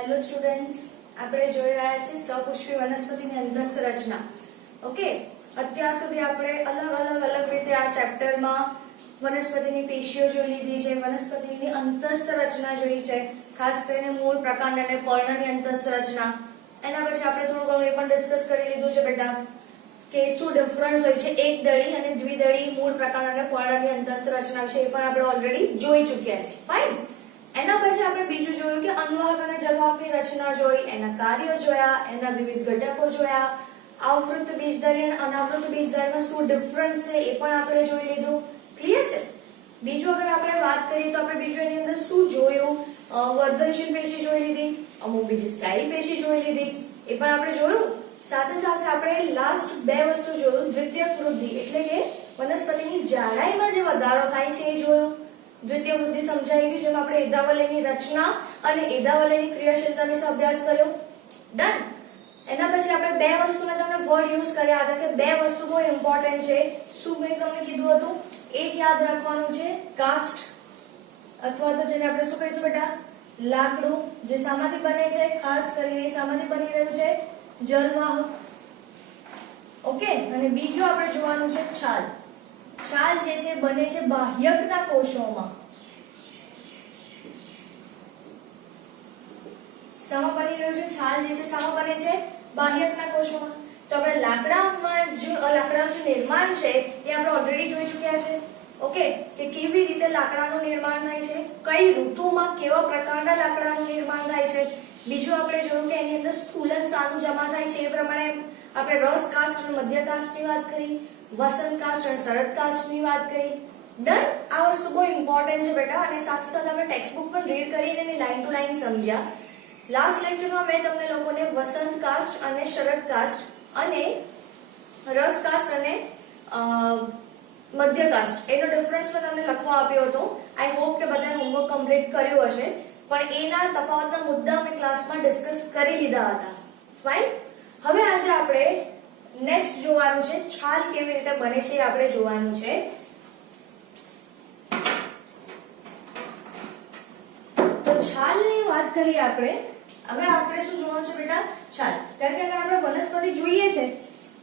Hello students, આપણે જોઈ રહ્યા છીએ સપુષ્પી વનસ્પતિની અંતસ્થ રચના. ઓકે, અત્યાર સુધી આપણે અલગ રીતે આ ચેપ્ટરમાં વનસ્પતિની પેશીઓ જોઈ લીધી છે, વનસ્પતિની અંતસ્થ રચના જોઈ છે, ખાસ કરીને મૂળ, પ્રકાંડ અને પર્ણની અંતસ્થ રચના. એના પછી આપણે થોડું ઘણું એ પણ ડિસ્કસ કરી લીધું છે બેટા કે શું ડિફરન્સ હોય છે એકદળી અને દ્વિદળી મૂળ, પ્રકાંડ અને પર્ણની અંતસ્થ રચના છે, એ પણ આપણે ઓલરેડી જોઈ ચૂક્યા છે. ફાઇન. એના પછી આપણે બીજું જોયું કે અનુવાહક અને જલવાહકની રચના જોઈ, એના કાર્યો જોયા, એના વિવિધ ઘટકો જોયા, આવૃત બીજધારી અને અનાવૃત બીજધારીમાં શું ડિફરન્સ છે એ પણ આપણે જોઈ લીધું. ક્લિયર છે? બીજું અગર આપણે વાત કરીએ તો આપણે બીજું એની અંદર શું જોયું, વર્ધનશીલ પેશી જોઈ લીધી, અમુક બીજી સ્થાયી પેશી જોઈ લીધી, એ પણ આપણે જોયું. સાથે સાથે આપણે લાસ્ટ બે વસ્તુ જોયું, દ્વિતીયક વૃદ્ધિ એટલે કે વનસ્પતિની જાડાઈમાં જે વધારો થાય છે એ જોયું. દ્વિતીય વૃદ્ધિ સમજાઈ ગયું, જેમાં આપણે એદાવલયની રચના અને એદાવલયની ક્રિયાશીલતા વિશે અભ્યાસ કર્યો. ડન. એના પછી આપણે બે વસ્તુ મેં તમને વર્ડ યુઝ કર્યા હતા કે બે વસ્તુ બહુ ઇમ્પોર્ટન્ટ છે. શું મેં તમને કીધું હતું? એક યાદ રાખવાનું છે, કાસ્ટ અથવા તો જેને આપણે શું કહીશું બેટા, લાકડું, જે શામાંથી બને છે, ખાસ કરીને શામાંથી બની રહ્યું છે, જલવાહક. ઓકે. અને બીજું આપણે જોવાનું છે છાલ. છાલ જે છે બને છે બાહ્યકના કોષોમાં. શામાં બની રહ્યું છે? છાલ જે છે શામાં બને છે? બાહ્યકના કોષોમાં. તો આપણે લાકડાનું જે નિર્માણ છે એ આપણે ઓલરેડી જોઈ ચૂક્યા છે. ઓકે, કે કેવી રીતે લાકડાનું નિર્માણ થાય છે, કઈ ઋતુમાં કેવા પ્રકારના લાકડાનું નિર્માણ થાય છે. બીજું આપણે જોયું કે એની અંદર સ્થૂલન શાનું જમા થાય છે, એ પ્રમાણે આપણે રસ કાસ્ટ અને મધ્ય કાસ્ટની વાત કરી, વસંત કાસ્ટ અને શરદ કાસ્ટની વાત કરી. ડન. આ વસ્તુ બહુ ઇમ્પોર્ટન્ટ છે બેટા, અને સાથે સાથે આપણે ટેક્સ્ટ બુક પણ રીડ કરીને એની લાઈન ટુ લાઈન સમજ્યા. લાસ્ટ લેક્ચરમાં મેં તમને લોકોને વસંત કાસ્ટ અને શરદ કાસ્ટ અને રસ કાસ્ટ અને મધ્ય કાસ્ટ એનો ડિફરન્સ પણ તમને લખવા આપ્યો હતો. આઈ હોપ કે બધાએ હોમવર્ક કમ્પ્લીટ કર્યું હશે, પણ એના તફાવતના મુદ્દા અમે ક્લાસમાં ડિસ્કસ કરી લીધા હતા. ફાઇન. હવે આજે આપણે નેક્સ્ટ જોવાનું છે છાલ કેવી રીતે બને છે, એ આપણે જોવાનું છે. તો છાલની વાત કરીએ આપણે. હવે આપણે શું જોવાનું છે બેટા? છાલ. કારણ કે અગર આપણે વનસ્પતિ જોઈએ છે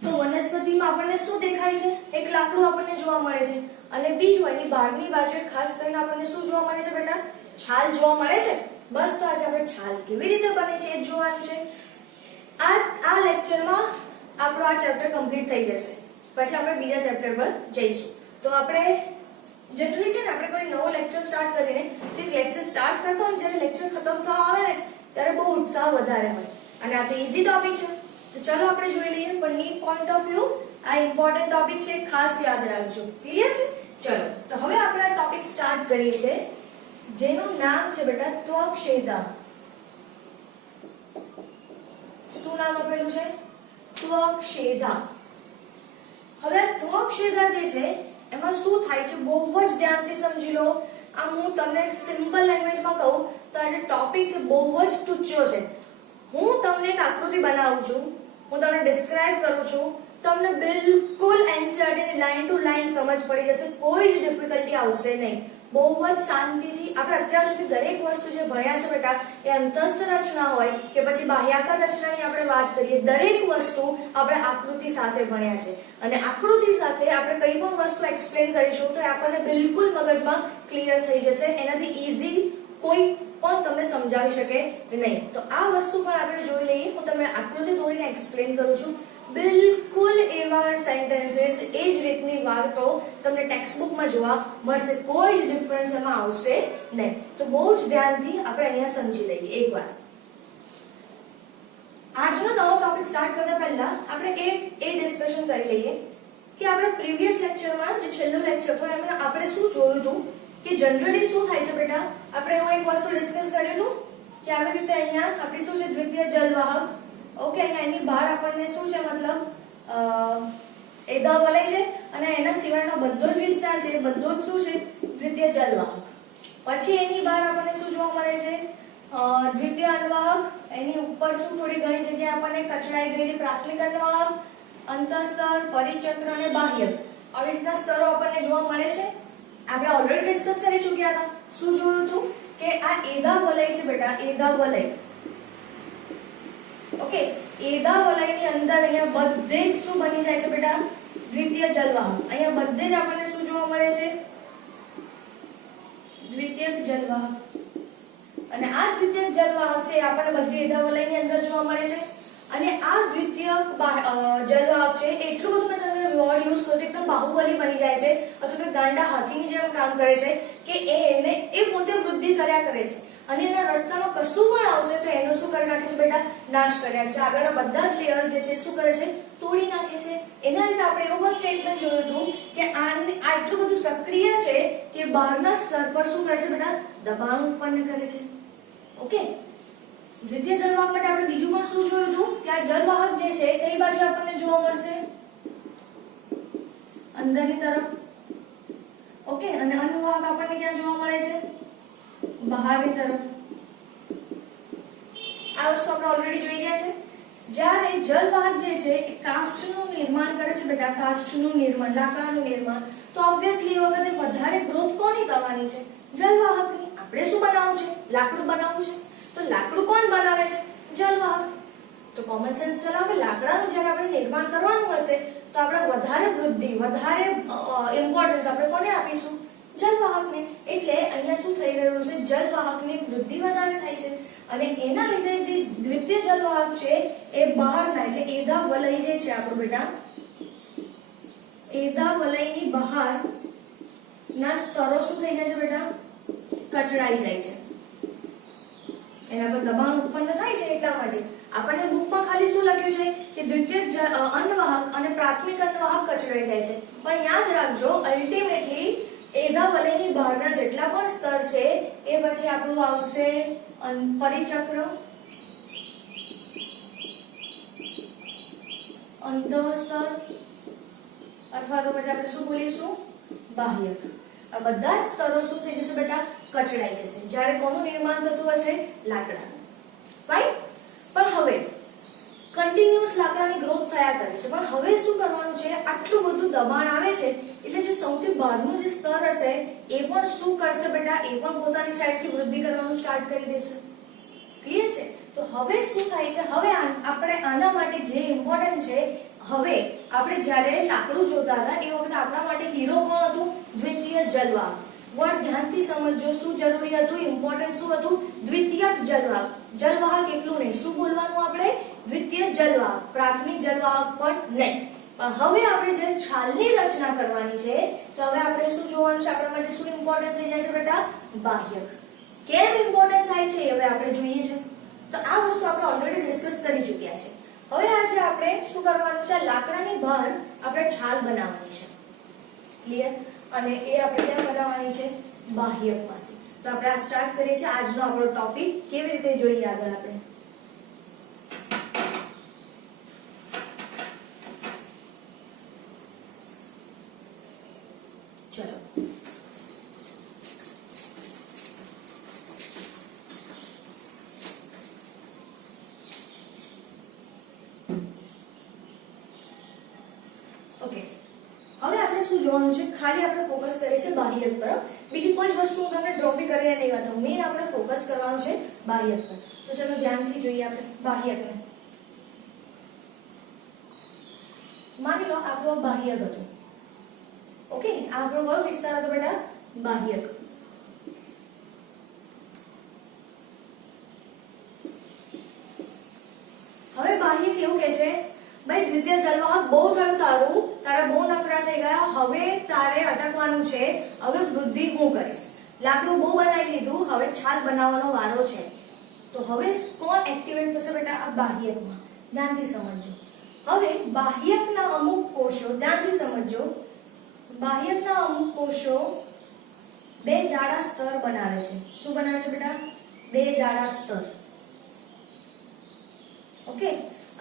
તો વનસ્પતિમાં આપણને શું દેખાય છે? એક લાકડું આપણને જોવા મળે છે, અને બીજું એની બહારની બાજુએ ખાસ કરીને આપણને શું જોવા મળે છે બેટા? છાલ જોવા મળે છે. બસ, તો આજે આપણે છાલ કેવી રીતે બને છે એ જોવાનું છે. આ લેક્ચરમાં આપણો આ ચેપ્ટર કમ્પ્લીટ થઈ જશે, પછી આપણે બીજા ચેપ્ટર પર જઈશું. તો આપણે જેટલી છે ને, આપણે કોઈ નવો લેક્ચર સ્ટાર્ટ કરીને તો એક લેક્ચર સ્ટાર્ટ કરતો હોય, જ્યારે લેક્ચર ખતમ થવા આવે ને ત્યારે બહુ ઉત્સાહ વધારે હોય, અને આ તો ઈઝી ટોપિક છે. તો ચલો આપણે જોઈ લઈએ, પણ નીટ પોઈન્ટ ઓફ વ્યૂ આ ઇમ્પોર્ટન્ટ ટોપિક છે, ખાસ યાદ રાખજો. ક્લિયર છે? ચલો, તો હવે આપણે આ ટોપિક સ્ટાર્ટ કરીએ છીએ, જેનું નામ છે બેટા ત્વક્ષેધા. શું નામ આપેલું છે? ત્વક્ષેધા. હવે આ ત્વક્ષેધા જે છે એમાં શું થાય છે, બહુ જ ધ્યાનથી સમજી લો. આમ હું તમને સિમ્પલ લેંગ્વેજમાં કહું તો આ જે ટોપિક છે બહુ જ ટૂંચો છે. હું તમને એક આકૃતિ બનાવું છું, હું તમને ડિસ્ક્રાઇબ કરું છું, તમને બિલકુલ એનસીઈઆરટી લાઈન ટુ લાઈન સમજ પડી જશે, કોઈ જ ડિફિકલ્ટી આવશે નહીં. બહુ જ શાંતિથી આપણે અત્યાર સુધી દરેક વસ્તુ જે ભણ્યા છે બેટા, એ અંતસ્થ રચના હોય કે પછી બાહ્યાકાર રચનાની આપણે વાત કરીએ, દરેક વસ્તુ આપણે આકૃતિ સાથે ભણ્યા છે, અને આકૃતિ સાથે આપણે કઈ પણ વસ્તુ એક્સપ્લેન કરીશું તો આપણને બિલકુલ મગજમાં ક્લિયર થઈ જશે. એનાથી ઈઝી કોઈ પણ તમને સમજાવી શકે નહીં. તો આ વસ્તુ પણ આપણે જોઈ લઈએ. હું તમને આકૃતિ દોરીને એક્સપ્લેન કરું છું. બિલકુલ એવા સેન્ટેન્સીસ, એ જ રીતની વાતો તમને ટેક્સ્ટ બુકમાં જોવા મળશે, કોઈ જ ડિફરન્સ એમાં આવશે નહીં. તો બહુ જ ધ્યાનથી આપણે અહીંયા સમજી લઈએ એકવાર. આજનો નવો ટોપિક સ્ટાર્ટ કરતા પહેલા આપણે એ ડિસ્કશન કરી લઈએ કે આપણે પ્રીવિયસ લેક્ચરમાં જે છેલ્લું લેક્ચર હતો એમાં આપણે શું જોયું હતું કે જનરલી શું થાય છે બેટા. આપણે એવું એક વસ્તુ ડિસ્કસ કર્યું હતું કે આવી રીતે અહીંયા આપણી શું છે, દ્વિતીય જલવાહક. ઓકે, અહીંયા એની બહાર આપણને શું છે, મતલબ એદાવલય છે, અને એના સિવાયનો બધો જ વિસ્તાર છે, બધો જ શું છે, દ્વિતીય જલવાહક. પછી એની બહાર આપણને શું જોવા મળે છે, દ્વિતીય અન્વાહક. એની ઉપર શું થોડી ઘણી જગ્યાએ આપણને કચડાઈ ગયેલી પ્રાથમિક અન્વાહક, અંતઃસ્તર, પરિચક્ર અને બાહ્યક. આવી રીતના સ્તરો આપણને જોવા મળે છે. આપણે ઓલરેડી ડિસ્કસ કરી ચૂક્યા હતા. શું જોયું હતું કે આ એદાવલય છે બેટા, એદાવલય એદા વલયની અંદર અહીંયા બધે જ શું બની જાય છે બેટા? દ્વિતીય જલવાહક. અહીંયા બધે જ આપણને શું જોવા મળે છે? દ્વિતીય જલવાહક. અને આ દ્વિતીય જલવાહક છે આપણને બધી એદા વલયની અંદર જોવા મળે છે. અને આ દ્વિતીય જલવાહક છે એટલું બધું મેં તમને વર્ડ યુઝ કર્યું એકદમ બાહુબલી બની જાય છે અથવા તો ગાંડા હાથીની જેમ કામ કરે છે કે એ પોતે વૃદ્ધિ કર્યા કરે છે અને એના રસ્તામાં કશું પણ આવશે તો એનો શું કરી નાખે છે બેટા? નાશ કરી નાખે છે. આગળના બધા જ લેયર્સ જે છે શું કરે છે? તોડી નાખે છે. એના લીધે આપણે એવું પણ સ્ટેટમેન્ટ જોયું હતું કે આ એટલું બધું સક્રિય છે કે બહારના સ્તર પર શું કરે છે બેટા? દબાણ ઉત્પન્ન કરે છે. ઓકે, દ્વિતીય જલવાહક માટે આપણે બીજું પણ શું જોયું હતું કે આ જલવાહક જે છે કઈ બાજુ આપણને જોવા મળશે? અંદરની તરફ. ઓકે, અને અનુવાહક આપણને ક્યાં જોવા મળે છે? બહારની તરફ. આ વસ્તુ આપણે ઓલરેડી જોઈ ગયા છે. જ્યારે જલવાહક જે છે એ કાસ્ટનું નિર્માણ કરે છે બેટા, કાસ્ટનું નિર્માણ, લાકડાનું નિર્માણ, તો ઓબ્વિયસલી એ વખતે વધારે ગ્રોથ કોની થવાની છે? જલવાહકની. આપણે શું બનાવવું છે? લાકડું બનાવવું છે. તો લાકડું કોણ બનાવે છે? જલવાહક. તો કોમન સેન્સ ચલાવો કે લાકડાનું જ્યારે આપણે નિર્માણ કરવાનું હશે તો આપણે વધારે વૃદ્ધિ, વધારે ઇમ્પોર્ટન્સ આપણે કોને આપીશું? જલવાહકને. એટલે અહીંયા શું થઈ રહ્યું છે? જલવાહકની વૃદ્ધિ વધારે થાય છે અને એના લીધે દ્વિતીય જલવાહક છે એ બહારના એટલે એદા વલય જે છે આપણું બેટા, એદા વલયની બહાર ના સ્તરો શું થઈ જાય છે બેટા? કચડાઈ જાય છે. એના પર દબાણ ઉત્પન્ન થાય છે. એટલા માટે આપણને બુકમાં ખાલી શું લખ્યું છે કે દ્વિતીય અન્નવાહક અને પ્રાથમિક અન્નવાહક કચડાઈ જાય છે. પણ યાદ રાખજો અલ્ટિમેટલી એદા વલયની બહારના જેટલા પણ સ્તર છે એ પછી આપણું આવશે પરિચક્ર, અંતઃસ્તર અથવા તો પછી આપણે શું બોલીશું? બાહ્યક. આ બધા જ સ્તરો શું થઈ જશે બેટા? કચડાઈ જશે. જ્યારે કોનું નિર્માણ થતું હશે? લાકડાનું. ફાઇન. પણ હવે કન્ટિન્યુઅસ લાકડાની ગ્રોથ થયા કરે છે. પણ હવે શું કરવાનું છે? આટલું બધું દબાણ આવે છે એટલે જે સૌથી બહારનું જે સ્તર હશે એ પણ શું કરશે બેટા? એ પણ પોતાની સાઈડથી વૃદ્ધિ કરવાનું સ્ટાર્ટ કરી દેશે. ક્લિયર છે? તો હવે શું થાય છે? હવે આપણે આના માટે જે ઇમ્પોર્ટન્ટ છે, હવે આપણે જ્યારે લાકડું જોતા હતા એ વખતે આપણા માટે હીરો કોણ હતું? દ્વિતીય જલવાહક. વર્ડ ધ્યાનથી સમજજો. શું જરૂરી હતું? ઇમ્પોર્ટન્ટ શું હતું? દ્વિતીય જલવાહક. જલવાહક એટલું નહીં. શું બોલવાનું આપણે? દ્વિતીય જલવાહક. પ્રાથમિક જલવાહક પણ નહીં. પણ હવે આપણે જે છાલની રચના કરવાની છે તો હવે આપણે શું જોવાનું છે? આપણા માટે શું ઇમ્પોર્ટન્ટ થઈ જાય છે બેટા? બાહ્યક. કેમ ઇમ્પોર્ટન્ટ થાય છે હવે આપણે જોઈએ છે. તો આ વસ્તુ આપણે ઓલરેડી ડિસ્કસ કરી ચૂક્યા છે. હવે આજે આપણે શું કરવાનું છે? લાકડાની બહાર આપણે છાલ બનાવવાની છે. ક્લિયર? અને એ આપણે ક્યાં બનાવવાની છે? બાહ્યકમાંથી. તો આપણે આ સ્ટાર્ટ કરીએ છીએ આજનો આપણો ટોપિક. કેવી રીતે જોઈએ આગળ આપણે? ચલો. ઓકે, હવે આપણે શું જોવાનું છે? ખાલી આપણે ફોકસ કરીએ છીએ બાહ્યક પર. બીજી કોઈ જ વસ્તુ હું તમને ડ્રો બી કરીને નહીં બતાવું. મેઇન આપણે ફોકસ કરવાનું છે બાહ્યક પર. તો ચલો ધ્યાનથી જોઈએ આપણે બાહ્યકને. માની લો આપણું બાહ્યક હતું. ઓકે, આપણો કયો વિસ્તાર હતો બેટા? બાહ્યક. હવે બાહ્યક એવું કે છે ભાઈ દ્વિતીય જલવાહક બહુ થયું તારું, તારા બહુ નકરા થઈ ગયા, હવે તારે અટકવાનું છે. હવે વૃદ્ધિ હું કરીશ. લાકડું બહુ બનાવી લીધું, હવે છાલ બનાવવાનો વારો છે. તો હવે કોણ એક્ટિવેટ થશે બેટા? આ બાહ્યકમાં. ધ્યાનથી સમજજો. હવે બાહ્યકના અમુક કોષો, ધ્યાનથી સમજજો, બાહ્યકના અમુક કોષો બે જાડા સ્તર બનાવે છે. શું બનાવે છે બેટા? બે જાડા સ્તર. ઓકે,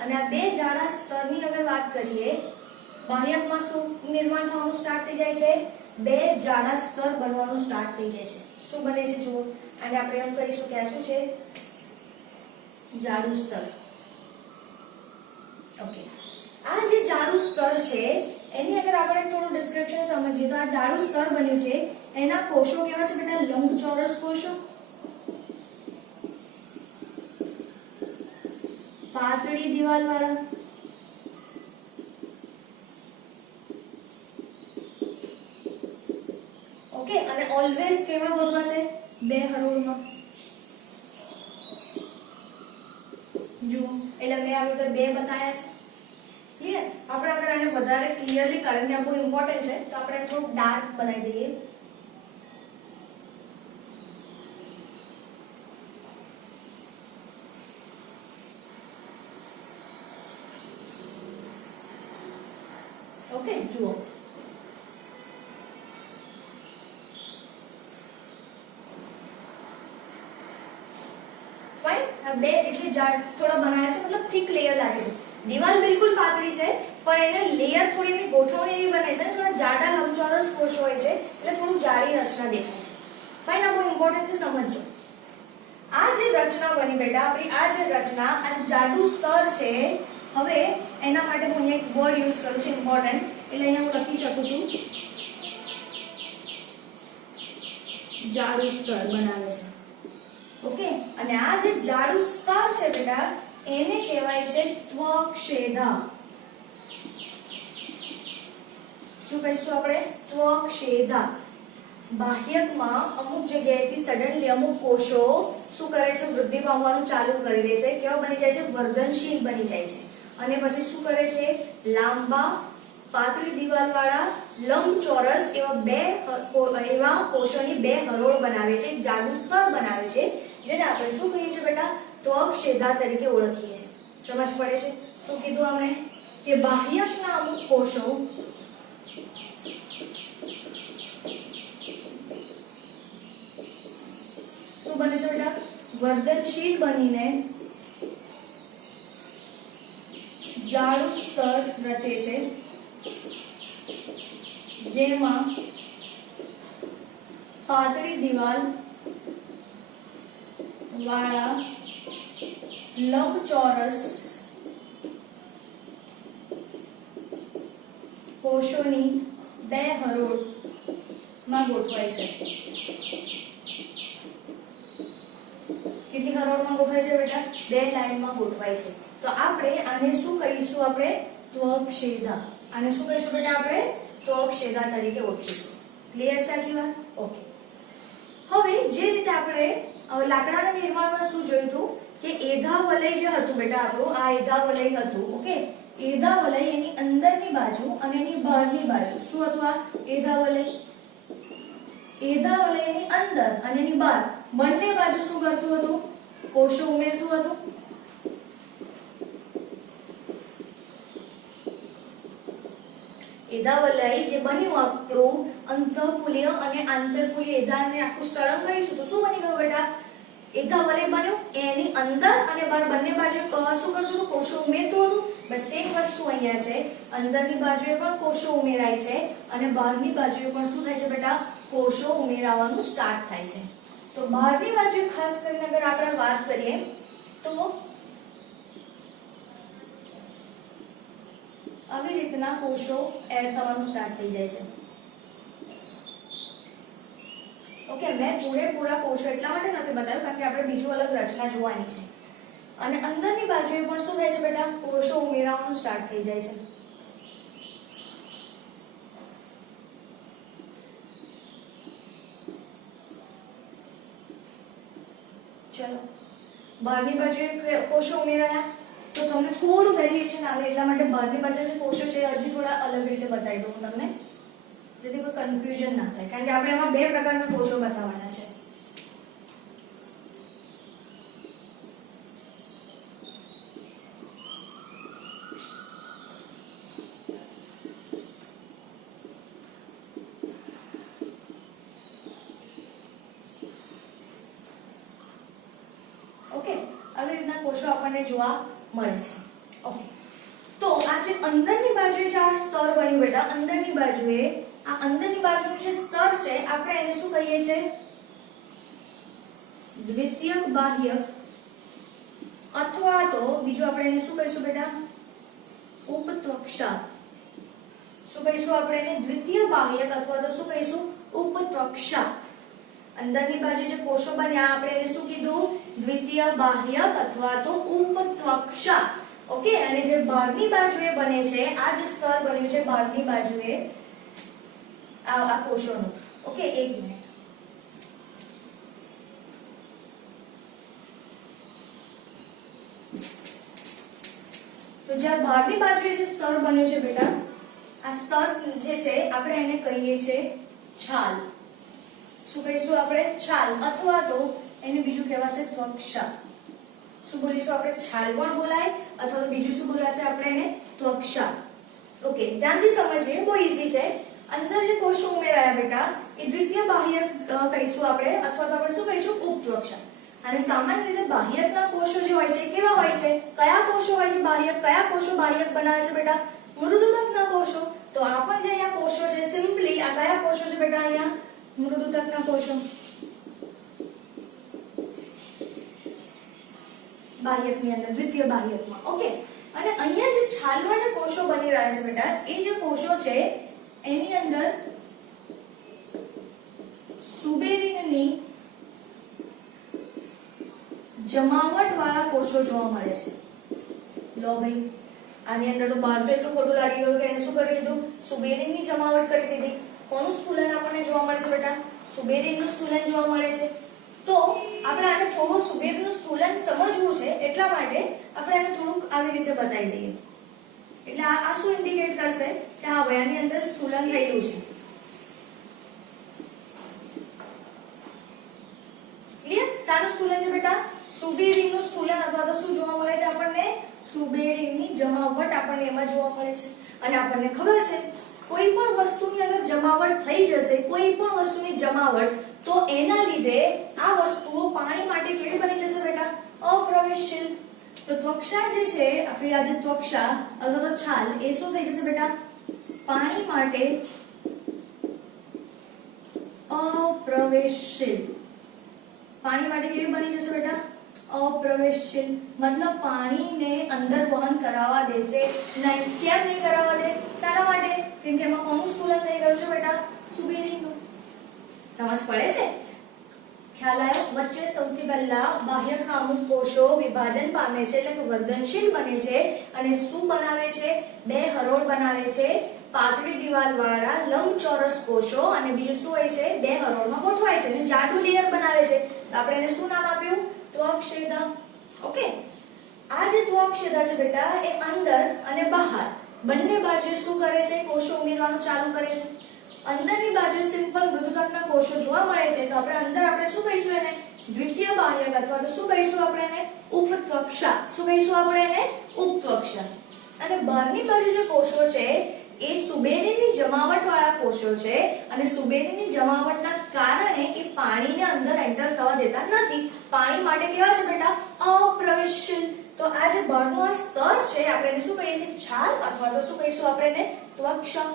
અને આ બે જાડા સ્તરની અગર વાત કરીએ, બાહ્યકમાં શું નિર્માણ થવાનું સ્ટાર્ટ થઈ જાય છે? બે જાડા સ્તર બનવાનું સ્ટાર્ટ થઈ જાય છે. શું બને છે જુઓ. અને આપણે એમ કહીશું કે આ શું છે? જાડું સ્તર. ઓકે, આ જે જાડું સ્તર છે એની અગર આપણે થોડું ડિસ્ક્રિપ્શન સમજીએ તો આ જાડું સ્તર બન્યું છે એના કોષો કેવા છે બેટા? લંબચોરસ કોષો. પાતળી દિવાલ વાળા. ઓકે, અને ઓલવેઝ કેવા ગોઠવાશે? બે હરોળમાં. જુઓ, એટલે મેં આવી રીતે બે બતાયા છે. ક્લિયર? આપણે અગર આને વધારે ક્લિયરલી, કારણ કે આ બહુ ઇમ્પોર્ટન્ટ છે, તો આપણે થોડું ડાર્ક બનાવી દઈએ. ઓકે, જુઓ. ફાઇન. આ બે એટલે થોડા બનાવ્યા છે, મતલબ થિક લેયર લાગે છે. દિવાલ બિલકુલ પાતળી છે, પણ એને લેયર થોડી એની ગોઠવણી એવી બને છે, થોડા જાડા લંબચોરસ કોષો હોય છે, એટલે થોડું જાડી રચના દેખાય છે. ફાઇન. આ બહુ ઇમ્પોર્ટન્ટ છે, સમજજો. આ જે રચના બની બેટા આપણી, આ જે રચના, આ જે જાડું સ્તર છે, હવે એના માટે હું એક વર્ડ યુઝ કરું છું ઇમ્પોર્ટન્ટ, એટલે અહીંયા હું લખી શકું છું જાડું સ્તર બનાવે છે. ઓકે, અને આ જે જાડું સ્તર છે બેટા, એને કહેવાય છે ત્વક્ષેધા. શું કહીશું આપણે? ત્વક્ષેધા. બાહ્યકમાં અમુક જગ્યાએથી સડનલી અમુક કોષો શું કરે છે? વૃદ્ધિ પામવાનું ચાલુ કરી દે છે. કેવા બની જાય છે? વર્ધનશીલ બની જાય છે. અને પછી શું કરે છે? લાંબા પાતળી દિવાલ વાળા લંબચોરસ એવા કોષોની બે હરોળ બનાવે છે, જાડું સ્તર બનાવે છે, જેને આપણે શું કહીએ છીએ બેટા? ત્વક્ષેધા તરીકે ઓળખીએ છીએ. સમજ પડે છે? શું કીધું આપણે? કે બાહ્યકના અમુક કોષો શું બને છે બેટા? વર્ધનશીલ બનીને જાડું સ્તર રચે છે, જેમાં પાતળી દિવાલ વાળા લંબચોરસ કોષોની બે હરોળમાં ગોઠવાય છે. કેટલી હરોળમાં ગોઠવાય છે બેટા? બે લાઈનમાં ગોઠવાય છે. તો આપણે આને શું કહીશું? આપણે ત્વક્ષેધા. આને શું કહીશું બેટા? આપણે ત્વક્ષેધા તરીકે ઓળખીશું. ક્લિયર છે આટલી વાત? ઓકે. હવે જે રીતે આપણે લાકડાના નિર્માણમાં શું જોયું હતું કે એધા વલય જે હતું બેટા આપણું, આ એધા વલય હતું. ઓકે, એધા વલય એની અંદરની બાજુ અને એની બહારની બાજુ શું હતું? આ એધા વલય. એધા વલય એની અંદર અને એની બહાર બંને બાજુ શું કરતું હતું? કોષો ઉમેરતું હતું. એધા વલય જે બન્યું આપણું અંતઃકુલીય અને આંતરકુલીય એધાને આખું સળંગ કહીશું તો શું બની ગયું બેટા? એધા વલય બન્યું, એની અંદર અને બહાર બંને બાજુ શું કરતું હતું? કોષો ઉમેરતું હતું. બસ સેમ વસ્તુ અહીંયા છે. અંદરની બાજુએ પણ કોષો ઉમેરાય છે અને બહારની બાજુએ પણ શું થાય છે બેટા? કોષો ઉમેરાવાનું સ્ટાર્ટ થાય છે. તો બહારની બાજુએ ખાસ કરીને અગર આપણે વાત કરીએ તો આવી રીતના કોષો એડ થવાનું સ્ટાર્ટ થઈ જાય છે. ઓકે, મેં પૂરેપૂરા કોષો એટલા માટે નથી બતાવ્યું કારણ કે આપણે બીજું અલગ રચના જોવાની છે. અને અંદરની બાજુએ પણ શું થાય છે બેટા? કોષો ઉમેરાવાનું સ્ટાર્ટ થઈ જાય છે. ચલો, બહારની બાજુએ કોષો ઉમેરાયા તો તમને થોડું વેરિએશન આવે, એટલા માટે બહારની બાજુના કોષો છે હજી થોડા અલગ રીતે બતાવી દઉં તમને, જેથી કોઈ કન્ફ્યુઝન ના થાય. કારણ કે આપણે એમાં બે પ્રકારના કોષો બતાવવાના છે. ઓકે, આવી રીતના કોષો આપણને જોવા મળે છે. ઓકે, તો આ જે અંદરની બાજુએ જે આ સ્તર બન્યું બેટા, અંદરની બાજુએ આ અંદરની બાજુનું જે સ્તર છે આપણે એને શું કહીએ છીએ? દ્વિતીયક બાહ્યક, અથવા તો બીજું આપણે એને શું કહીશું બેટા? ઉપત્વક્ષા. શું કહીશું આપણે એને? દ્વિતીય બાહ્યક અથવા તો શું કહીશું? ઉપત્વક્ષા. અંદરની બાજુ જે કોષો બન્યા આપણે એને શું કીધું? દ્વિતીય બાહ્યક અથવા તો ઉપત્વક્ષા ત્વક્ષા. ઓકે, અને જે બહારની બાજુએ બને છે, આ જે સ્તર બન્યું છે બહારની બાજુએ આ કોષોનું. ઓકે, એક મિનિટ. તો જ્યાં બહારની બાજુએ જે સ્તર બન્યું છે બેટા, આ સ્તર જે છે આપણે એને કહીએ છીએ છાલ. શું કહીશું આપણે? છાલ, અથવા તો એને બીજું કહેવાશે ત્વક્ષા. શું બોલીશું આપણે? છાલ પણ બોલાય, અથવા તો બીજું શું બોલાશે આપણે એને? ત્વક્ષા. ઓકે, ધ્યાનથી સમજીએ, બહુ ઈઝી છે. અંદર જે કોષો ઉમેરાયા બેટા એ દ્વિતીય બાહ્યક કહીશું આપણે, અથવા તો આપણે શું કહીશું? ઉપત્વક્ષા. અને સામાન્ય રીતે બાહ્યકના કોષો જે હોય છે કેવા હોય છે? કયા કોષો હોય છે બાહ્યક? કયા કોષો બાહ્યક બનાવે છે બેટા? મૃદુતકના કોષો. તો આ પણ જે અહીંયા કોષો છે, સિમ્પલી આ કયા કોષો છે બેટા? અહીંયા મૃદુતકના કોષો, બાહ્યકની અંદર, દ્વિતીય બાહ્યકમાં. ઓકે, અને અહીંયા જે છાલમાં જે કોષો બની રહ્યા છે બેટા, એ જે કોષો છે એની અંદર સુબેરિનની જમાવટ વાળા કોષો જોવા મળે છે. લો ભાઈ, આની અંદર તો બહાર તો એટલું ખોટું લાગી ગયું કે એને શું કરી દીધું? સુબેરિનની જમાવટ કરી દીધી. કોનું સ્થૂલન આપણને જોવા મળે છે બેટા? સુબેરિનનું સ્થૂલન જોવા મળે છે. તો આપણે આને થોડું સુબેરિનનું સ્થૂલન સમજવું છે, એટલા માટે આપણે આને થોડુંક આવી રીતે બતાવી દઈએ. એટલે આ શું ઇન્ડિકેટ કરશે કે હા ભાઈ આની અંદર સ્થૂલન થયેલું છે. ક્લિયર? શાનું સ્થૂલન છે બેટા? સુબેરિનનું સ્થૂલન, અથવા તો શું જોવા મળે છે આપણને? સુબેરિનની જમાવટ આપણને એમાં જોવા મળે છે. અને આપણને ખબર છે કોઈ પણ વસ્તુની અગર જમાવટ થઈ જશે, કોઈ પણ વસ્તુની જમાવટ, તો એના લીધે આ વસ્તુઓ પાણી માટે કેવી બની જશે બેટા? અપ્રવેશશીલ. તો ત્વક્ષા જે છે આપણી, આ જે ત્વક્ષા અથવા તો છાલ, એ શું થઈ જશે બેટા? પાણી માટે અપ્રવેશશીલ. પાણી માટે કેવી બની જશે બેટા? અપ્રવેશશીલ. મતલબ પાણીને અંદર વહન કરાવવા દેશે નહીં. કેમ નહીં કરાવવા દે? શાના માટે? કેમ કે એમાં કોનું સ્થૂલન થઈ ગયું છે બેટા? સુબેરિનનું. સમજ પડે છે? ખ્યાલ આવ્યો? વચ્ચે સૌથી પહેલા બાહ્યકના અમુક કોષો વિભાજન પામે છે, એટલે કે વર્ધનશીલ બને છે, અને શું બનાવે છે? બે હરોળ બનાવે છે, પાતળી દિવાલ વાળા લંબચોરસ કોષો, અને બીજું શું હોય છે? બે હરોળમાં ગોઠવાય છે અને જાડું લેયર બનાવે છે. તો આપણે એને શું નામ આપ્યું? ત્વક્ષેદા. ઓકે, આ જે ત્વક્ષેદા છે બેટા, એ અંદર અને બહાર બંને બાજુએ શું કરે છે? કોષો ઉમેરવાનું ચાલુ કરે છે. અંદરની બાજુ સિમ્પલ મૃદુતકના કોષો જોવા મળે છે, તો આપણે અંદર આપણે શું કહીશું એને? દ્વિતીય બાહ્યક, અથવા તો શું કહીશું આપણે એને? ઉપત્વક્ષા. શું કહીશું આપણે એને? ઉપત્વક્ષા. અને બહારની બાજુ જે કોષો છે એ સુબેરિનની જમાવટ વાળા કોષો છે, અને સુબેરિનની જમાવટના કારણે એ પાણીને અંદર એન્ટર થવા દેતા નથી. પાણી માટે કેવા છે બેટા? અપ્રવેશશીલ. તો આ જે બહારનું આ સ્તર છે આપણે એને શું કહીએ છીએ? છાલ, અથવા તો શું કહીશું આપણે એને? ત્વક્ષા.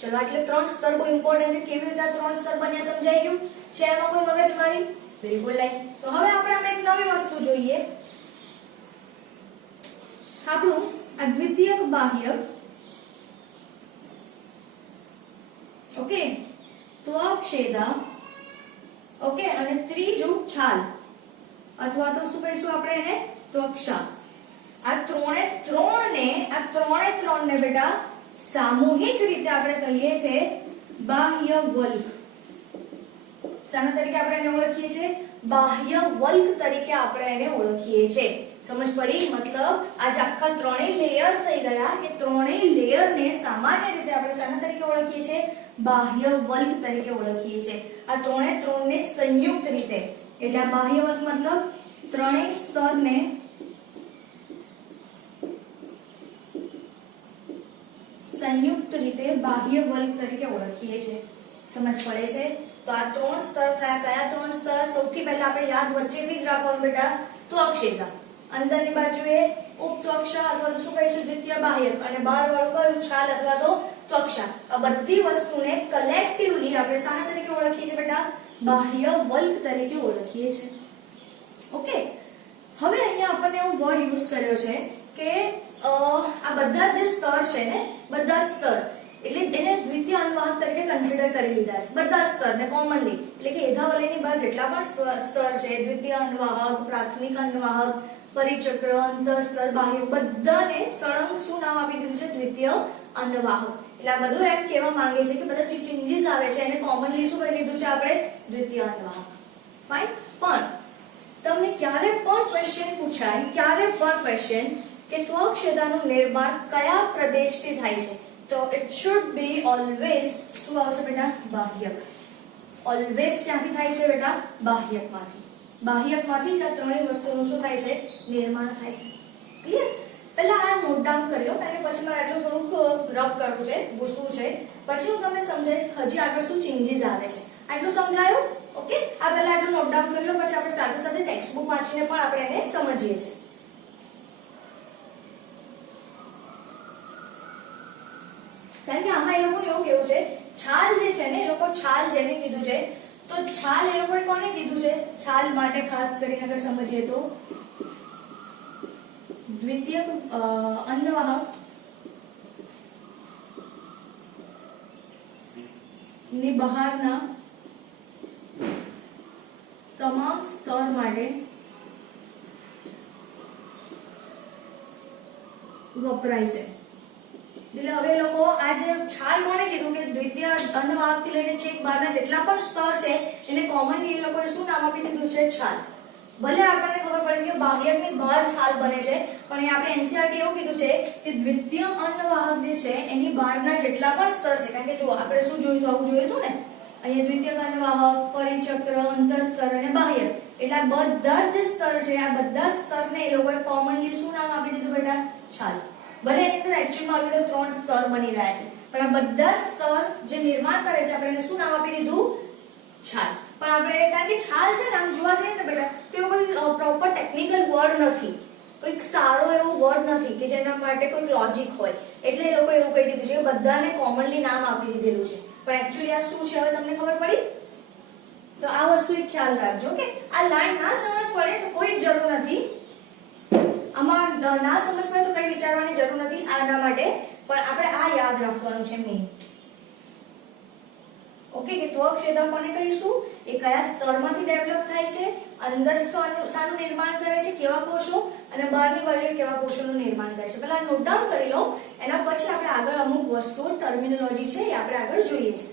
ચલો, એટલે ત્રણ સ્તર બહુ ઇમ્પોર્ટન્ટ છે. કેવી રીતે આ ત્રણ સ્તર બન્યા સમજાઈ ગયું છે? એમાં કોઈ મગજમારી? બિલકુલ નહીં. તો હવે આપણે એક નવી વસ્તુ જોઈએ. આપણું આ દ્વિતીયક બાહ્યક, ઓકે, ત્વક્ષેદા, ઓકે, અને ત્રીજું છાલ, અથવા તો શું કહીશું આપણે એને? ત્વક્ષા. આ ત્રણે ને બેટા સામૂહિક રીતે આપણે કહીએ છીએ બાહ્ય વલ્ક. શાના તરીકે આપણે એને ઓળખીએ છીએ? બાહ્ય વલ્ક તરીકે આપણે એને ઓળખીએ છીએ. સમજ પડી? મતલબ આજે આખા ત્રણેય લેયર થઈ ગયા. એ ત્રણેય લેયરને સામાન્ય રીતે આપણે શાના તરીકે ઓળખીએ છીએ? બાહ્ય વલ્ક તરીકે ઓળખીએ છીએ. આ ત્રણને સંયુક્ત રીતે, એટલે આ બાહ્ય વલ્ક મતલબ ત્રણેય સ્તરને સંયુક્ત રીતે બાહ્ય વલ્ક તરીકે ઓળખીએ છીએ. સમજ પડે છે? તો આ ત્રણ સ્તર થયા. કયા ત્રણ સ્તર? સૌથી પહેલા આપણે યાદ વચ્ચેથી જ રાખવાનું બેટા, ત્વક્ષેદા. અંદરની બાજુએ ઉપત્વક્ષા, અથવા તો શું કહીશું? દ્વિતીય બાહ્યક, અને બહાર વાળું કયું? છાલ, અથવા તો ત્વક્ષા. આ બધી વસ્તુને કલેક્ટિવલી આપણે શાના તરીકે ઓળખીએ છીએ બેટા? બાહ્ય વલ્ક તરીકે ઓળખીએ છીએ. ઓકે, હવે અહીંયા આપણને એવો વર્ડ યુઝ કર્યો છે કે આ બધા જે સ્તર છે ને, બધા જ સ્તર, એટલે તેને દ્વિતીય અનુવાહક તરીકે કન્સિડર કરી લીધા છે. બધા સ્તરને કોમનલી, એટલે કે એધાવલયની બહાર જેટલા પણ સ્તર છે, દ્વિતીય અનુવાહક, પ્રાથમિક અનુવાહક, પરિચક્ર, અંતઃસ્તર, બાહ્ય બધાને સળંગ શું નામ આપી દીધું છે? દ્વિતીય અન્નવાહક. એટલે આ બધું એમ કહેવા માંગે છે કે બધા જે ચેન્જીસ આવે છે એને કોમનલી શું કહી દીધું છે આપણે? દ્વિતીય અન્નવાહક. ફાઇન. પણ તમને ક્યારે પણ ક્વેશ્ચન પૂછાય કે ત્વક્ષેદાનું નિર્માણ કયા પ્રદેશથી થાય છે, તો ઇટ શુડ બી ઓલવેઝ શું આવશે બેટા? બાહ્યક. ઓલવેઝ ક્યાંથી થાય છે બેટા? બાહ્યકમાંથી. બાહ્યકમાંથી જ આ ત્રણેય વસ્તુનું શું થાય છે? નિર્માણ થાય છે. ક્લિયર? પહેલા આ નોટ ડાઉન કરી લો, અને પછી મારે આટલું થોડુંક રબ કરવું છે, ઘૂસવું છે, પછી હું તમને સમજાવીશ હજી આગળ શું ચેન્જીસ આવે છે. આટલું સમજાયું? ઓકે. આ પહેલા આટલું નોટ ડાઉન કરી લો, પછી આપણે સાથે સાથે ટેક્સ્ટ બુક વાંચીને પણ આપણે એને સમજીએ છીએ. કારણ કે આમાં એ લોકોને એવું કેવું છે, છાલ જે છે ને, એ લોકો છાલ જેને કીધું છે, તો છાલ એ લોકોએ કોને કીધું છે? છાલ માટે ખાસ કરીને અગર સમજીએ તો દ્વિતીય અન્નવાહક ની બહારના તમામ સ્તર માટે વપરાય છે. એટલે હવે લોકો આ જે છાલ કોને કીધું કે દ્વિતીય અન્નવાહક થી લઈને છેક બહારના જેટલા પણ સ્તર છે એને કોમનલી એ લોકોએ શું નામ આપી દીધું છે? છાલ. ભલે આપણને ખબર પડે છે કે બાહ્યકની બહાર છાલ બને છે, પણ એ આપણે એનસીઈઆરટી એવું કીધું છે કે દ્વિતીય અન્નવાહક જે છે એની બહારના જેટલા પણ સ્તર છે, કારણ કે જો આપણે શું જોયું હતું? આવું જોયું હતું ને, અહીંયા દ્વિતીય અન્નવાહક, પરિચક્ર, અંતઃસ્તર અને બાહ્યક. એટલે આ બધા જ સ્તર છે, આ બધા જ સ્તરને એ લોકોએ કોમનલી શું નામ આપી દીધું બેટા? છાલ. ભલે એની અંદર એકચ્યુઅલમાં આવી રીતે 3 સ્તર બની રહ્યા છે, પણ આ બધા જ સ્તર જે નિર્માણ કરે છે આપણે એને શું નામ આપી દીધું? છાલ. પણ આપણે કારણ કે છાલ છે ને, આમ જોવા જઈએ ને બેટા, તો એવો કોઈ પ્રોપર ટેકનિકલ વર્ડ નથી, કોઈ સારો એવો વર્ડ નથી કે જેના માટે કોઈ લોજિક હોય, એટલે એ લોકો એવું કહી દીધું છે કે બધાને કોમનલી નામ આપી દીધેલું છે. પણ એકચ્યુઅલી આ શું છે હવે તમને ખબર પડી? તો આ વસ્તુ એક ખ્યાલ રાખજો કે આ લાઈન ના સમજ પડે તો કોઈ જરૂર નથી, આમાં ના સમજ પડે તો કઈ વિચારવાની જરૂર નથી આના માટે, પણ આપણે આ યાદ રાખવાનું છે મેઇન. ઓકે. કે ત્વક્ષેદક કોને કહીશું? એ કયા સ્તરમાંથી ડેવલપ થાય છે, અંદર શાનું નિર્માણ કરે છે, કેવા કોષો, અને બહારની બાજુએ કેવા કોષોનું નિર્માણ કરે છે. પહેલા નોટ ડાઉન કરી લો, એના પછી આપણે આગળ અમુક વસ્તુઓ ટર્મિનોલોજી છે એ આપણે આગળ જોઈએ છીએ.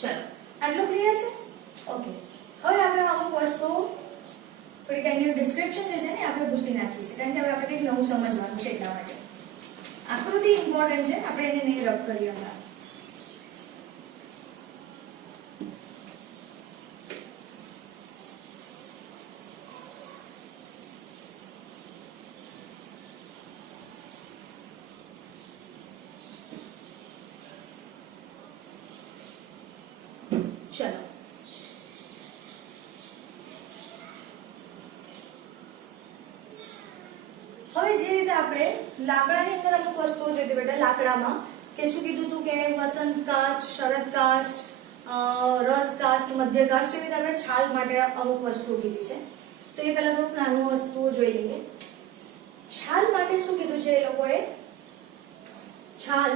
ચલો, આટલું ક્લિયર છે? ઓકે. હવે આપણે અમુક વસ્તુ થોડીક એની ડિસ્ક્રિપ્શન જે છે ને આપણે ઘૂસી નાખીએ છીએ, કારણ કે હવે આપણે કંઈક નવું સમજવાનું છે એટલા માટે. આકૃતિ ઇમ્પોર્ટન્ટ છે, આપણે એને નહીં રબ કરીએ હમણાં. ચલો, હવે જે રીતે આપણે લાકડાની અંદર અમુક વસ્તુઓ જોઈ હતી બેટા, લાકડામાં કે શું કીધું હતું કે વસંત કાસ્ટ, શરદ કાસ્ટ, રસ કાસ્ટ, મધ્ય કાસ્ટ, એવી રીતે આપણે છાલ માટે અમુક વસ્તુઓ કીધી છે. તો એ પહેલા થોડુંક નાનું વસ્તુઓ જોઈ લઈએ. છાલ માટે શું કીધું છે એ લોકોએ? છાલ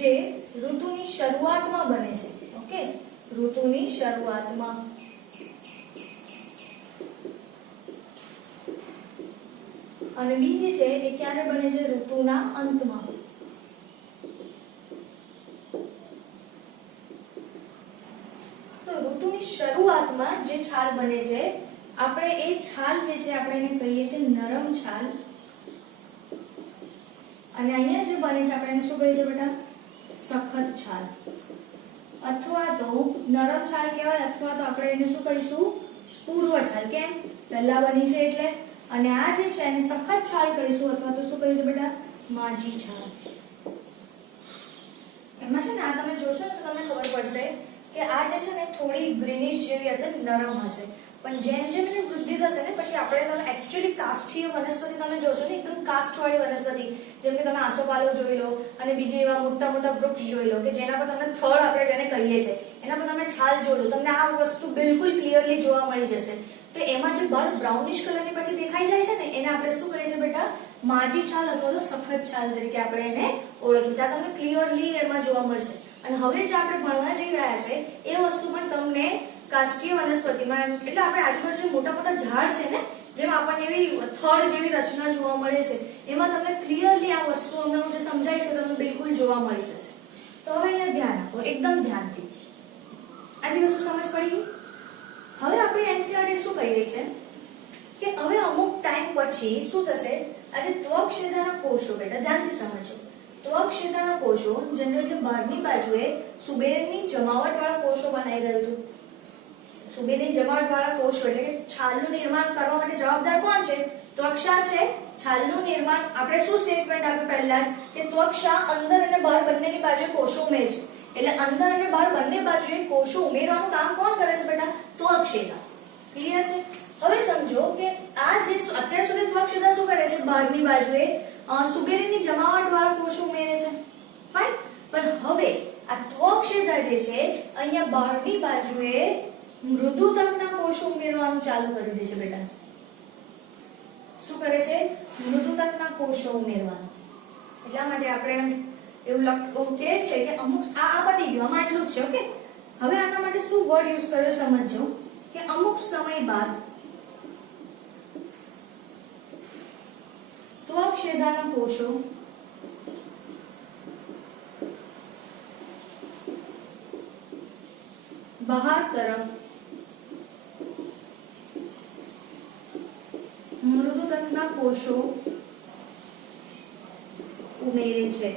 જે ઋતુની શરૂઆતમાં બને છે. ઓકે, ઋતુની શરૂઆતમાં. અને બીજી છે એ ક્યારે બને છે? ઋતુના અંતમાં. તો ઋતુની શરૂઆતમાં જે છાલ છાલ બને છે, આપણે એ છાલ જે છે આપણે એને કહીએ છીએ નરમ છાલ, અને અહીંયા જે બને છે આપણે એને શું કહીએ છીએ બેટા? સખત છાલ, અથવા તો નરમ છાલ કહેવાય, અથવા તો આપણે એને શું કહીશું? પૂર્વ છાલ. કેમ? પહેલા બની છે એટલે. અને આ જે છે એને સખત છાલ કહીશું, અથવા તો શું કહીશું બેટા? માજી છાલ. એમાં છે ને આ તમે જોશો ને તો તમને ખબર પડશે કે આ જે છે ને થોડી ગ્રીનિશ જેવી હશે, નરમ હશે, પણ જેમ જેમ એની વૃદ્ધિ થશે ને પછી આપણે તમે એકચ્યુઅલી કાષ્ઠીય વનસ્પતિ તમે જોશો ને, એકદમ કાષ્ઠવાળી વનસ્પતિ, જેમ કે તમે આસોપાલવ જોઈ લો અને બીજી એવા મોટા મોટા વૃક્ષ જોઈ લો કે જેના પર તમને થડ આપણે જેને કહીએ છીએ એના પર તમે છાલ જોઈ લો, તમને આ વસ્તુ બિલકુલ ક્લિયરલી જોવા મળી જશે. તો એમાં જે બહાર બ્રાઉનિશ કલરની પછી દેખાઈ જાય છે ને એને આપણે શું કહીએ છીએ બેટા? માજી છાલ અથવા તો સખત છાલ તરીકે આપણે એને ઓળખીએ છીએ. આ તમને ક્લિયરલી એમાં જોવા મળશે. અને હવે જે આપણે ભણવા જઈ રહ્યા છે એ વસ્તુ પણ તમને કાષ્ઠીય વનસ્પતિમાં, એટલે આપણે આજુબાજુ મોટા મોટા ઝાડ છે ને જેમાં આપણને એવી થડ જેવી રચના જોવા મળે છે, એમાં તમને ક્લિયરલી આ વસ્તુ હમણાં હું જે સમજાય છે તમને બિલકુલ જોવા મળી જશે. તો હવે અહીંયા ધ્યાન આપો, એકદમ ધ્યાનથી. આટલી વસ્તુ સમજ પડી ગઈ? હવે આપણી એનસીઈઆરટી શું કહી રહી છે કે હવે અમુક ટાઈમ પછી શું થશે? આજે ત્વક્ષેદાના કોષો, બેટા ધ્યાનથી સમજો, ત્વક્ષેદાના કોષો જનરલી બહારની બાજુએ સુબેરની જમાવટ વાળા કોષો બનાવી રહ્યું હતું. સુબેરની જમાવટ વાળા કોષો એટલે કે છાલનું નિર્માણ કરવા માટે જવાબદાર કોણ છે? ત્વક્ષા છે. છાલનું નિર્માણ આપણે શું સ્ટેટમેન્ટ આપ્યું પહેલા જ કે ત્વક્ષા અંદર અને બહાર બંનેની બાજુએ કોષો ઉમેરે છે. એટલે અંદર અને બહાર બંને બાજુએ કોષો ઉમેરવાનું કામ કોણ કરે છે બેટા? ત્વક્ષેદા. ક્લિયર છે? હવે સમજો કે આ જે અત્યાર સુધી ત્વક્ષેદા શું કરે છે? બહારની બાજુએ સુબેરીની જમાવટ વાળા કોષો ઉમેરે છે. ફાઇન. પણ હવે આ ત્વક્ષેદા જે છે અહીંયા બહારની બાજુએ મૃદુતકના કોષો ઉમેરવાનું ચાલુ કરી દે છે બેટા. શું કરે છે? મૃદુતકના કોષો ઉમેરવાનું. એટલા માટે આપણે એવું કહે છે કે અમુક આ પતી ગયું, આમાં એટલું જ છે. ઓકે. હવે આના માટે શું વર્ડ યુઝ કર્યો સમજો કે અમુક સમય બાદ ત્વક્ષેદાના કોષો બહાર તરફ મૃદુતકના કોષો ઉમેરે છે.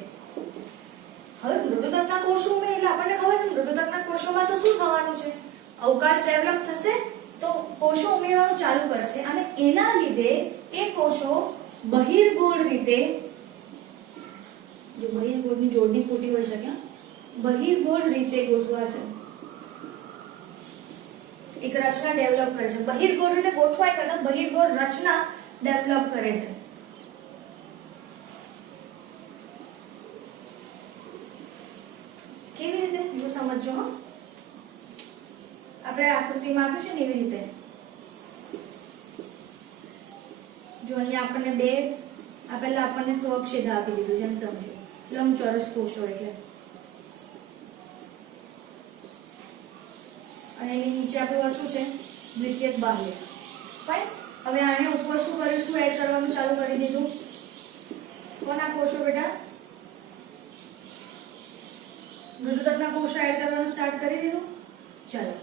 હવે મૃદુતકના કોષો ઉમેરે એટલે આપણને ખબર છે મૃદુતકના કોષોમાં તો શું થવાનું છે? અવકાશ ડેવલપ થશે તો કોષો ઉમેરવાનું ચાલુ કરશે અને એના લીધે એ કોષો બહિર્ગોળ રીતે, જો બહિર્ગોળની જોડણી ખોટી હોઈ શકે, બહિર્ગોળ રીતે ગોઠવાશે. એક રચના ડેવલપ કરે છે. બહિર્ગોળ રીતે ગોઠવાય કરતા બહિર્ગોળ રચના ડેવલપ કરે છે. કેવી રીતે? જો સમજો. આપણે આકૃતિમાં આપ્યું છે ને એવી રીતે. જો અહીંયા આપણને બે આપેલા આપણને ત્વક્ષેદા આપી દીધું છે એમ સમજો. લંબચોરસ કોષો એટલે. અને એની નીચે આપણું શું છે? દ્વિતીયક બાહ્ય. ફાઇન. હવે આને ઉપર શું કર્યું? શું એડ કરવાનું ચાલુ કરી દીધું? કોના કોષો બેટા? મૃદુતકના કોષો એડ કરવાનું સ્ટાર્ટ કરી દીધું. ચાલો,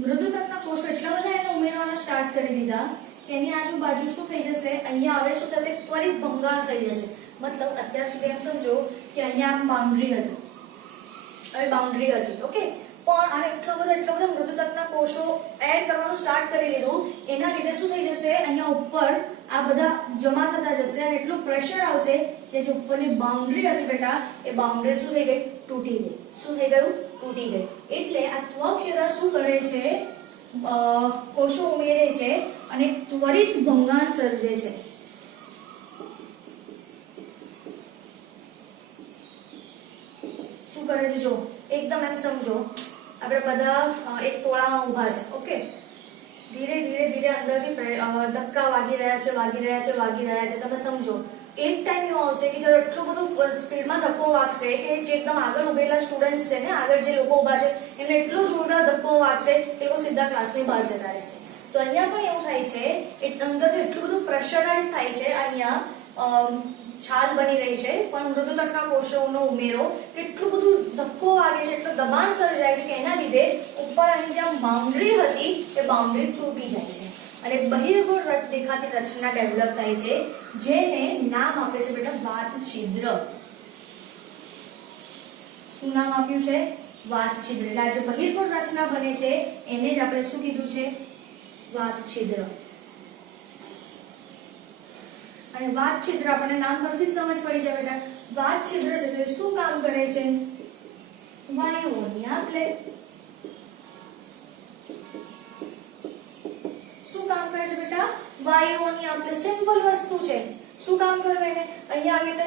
મૃદુતકના કોષો એટલા બધા એને ઉમેરવાના સ્ટાર્ટ કરી દીધા કે એની આજુબાજુ શું થઈ જશે? અહીંયા હવે શું થશે? ત્વરિત ભંગાણ થઈ જશે. મતલબ અત્યાર સુધી એમ સમજો કે અહીંયા બાઉન્ડ્રી હતી, હવે બાઉન્ડ્રી હતી. ઓકે. પણ આને એટલો બધો મૃદુતકના કોષો એડ કરવાનું સ્ટાર્ટ કરી દીધું. એના લીધે શું થઈ જશે? અહીંયા ઉપર આ બધા જમા થતા જશે અને એટલું પ્રેશર આવશે કે જે ઉપરની બાઉન્ડ્રી હતી બેટા એ બાઉન્ડ્રી શું થઈ ગઈ? તૂટી ગઈ. શું થઈ ગયું? તૂટી ગઈ. એટલે આ ત્વક્ષેદા શું કરે છે? કોષો ઉમેરે છે અને ત્વરિત ભંગાણ સર્જે છે. શું કરે છે? જો એકદમ એમ સમજો, આપણે બધા એક ટોળામાં ઊભા છે. ઓકે. ધીરે ધીરે અંદરથી ધક્કા વાગી રહ્યા છે. તમે સમજો એક ટાઈમ એવો આવશે કે જ્યારે એટલું બધું સ્પીડમાં ધક્કો વાગશે કે જે એકદમ આગળ ઉભેલા સ્ટુડન્ટ્સ છે ને, આગળ જે લોકો ઊભા છે એમને એટલો જોરદાર ધક્કો વાગશે કે લોકો સીધા ક્લાસની બહાર જતા રહેશે. તો અહીંયા પણ એવું થાય છે, અંદરથી એટલું બધું પ્રેશરાઇઝ થાય છે અહીંયા છાલ બની રહી છે, પણ મૃદુતકના કોષોનો ઉમેરો કેટલું બધું ધક્કો વાગે છે, એટલું દબાણ સર્જાય છે કે એના લીધે ઉપરની જે બાઉન્ડ્રી હતી એ બાઉન્ડ્રી તૂટી જાય છે અને બહિર્ગોળ દેખાતી રચના ડેવલપ થાય છે, જેને નામ આપે છે બેટા વાત છિદ્ર. શું નામ આપ્યું છે? વાત છિદ્ર. એટલે આ જે બહિર્ગોળ રચના બને છે એને જ આપણે શું કીધું છે? વાત છિદ્ર. અને વાત છિદ્ર આપણને નામ પરથી જ સમજ પડી જાય બેટા. વાત છિદ્ર છે તો એ શું કામ કરે છે? વાયુઓની આપલે. શું કામ કરે છે બેટા? વાયુઓની આપલે. સિમ્પલ વસ્તુ છે. શું કામ કરવું એને? અહીંયા આવી રીતે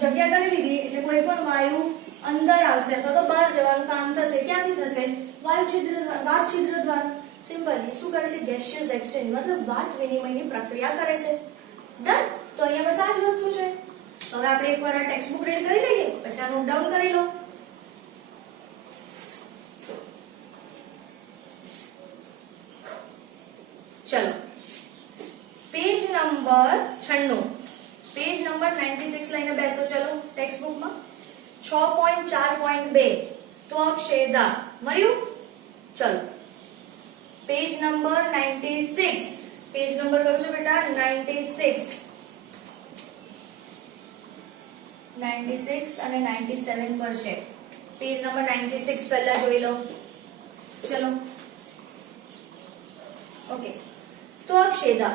જગ્યા કરી દીધી એટલે કોઈ પણ વાયુ અંદર આવશે અથવા તો બહાર જવાનું કામ થશે. ક્યાંથી થશે? વાયુ છિદ્ર દ્વારા, વાત છિદ્ર દ્વારા. સિમ્પલી શું કરે છે? ગેસિયસ એક્સચેન્જ મતલબ વાત વિનિમયની પ્રક્રિયા કરે છે. ડન. તો અહીંયા બસ આ જ વસ્તુ છે. હવે આપણે એકવાર આ ટેક્સ્ટ બુક રીડ કરી લઈએ, પછી આ નોટ ડાઉન કરી લો. ચલો, પેજ નંબર 96, પેજ નંબર 96 લઈને બેસો. ચલો ટેક્સ્ટ બુકમાં 6.4.2 ત્વક્ષેદા મળ્યું. ચલો પેજ નંબર 96, પેજ નંબર કયો છે બેટા? 96, 96 અને 97 પર છે. પેજ નંબર 96 પહેલા જોઈ લો. ચલો ઓકે. ત્વક્ષેદા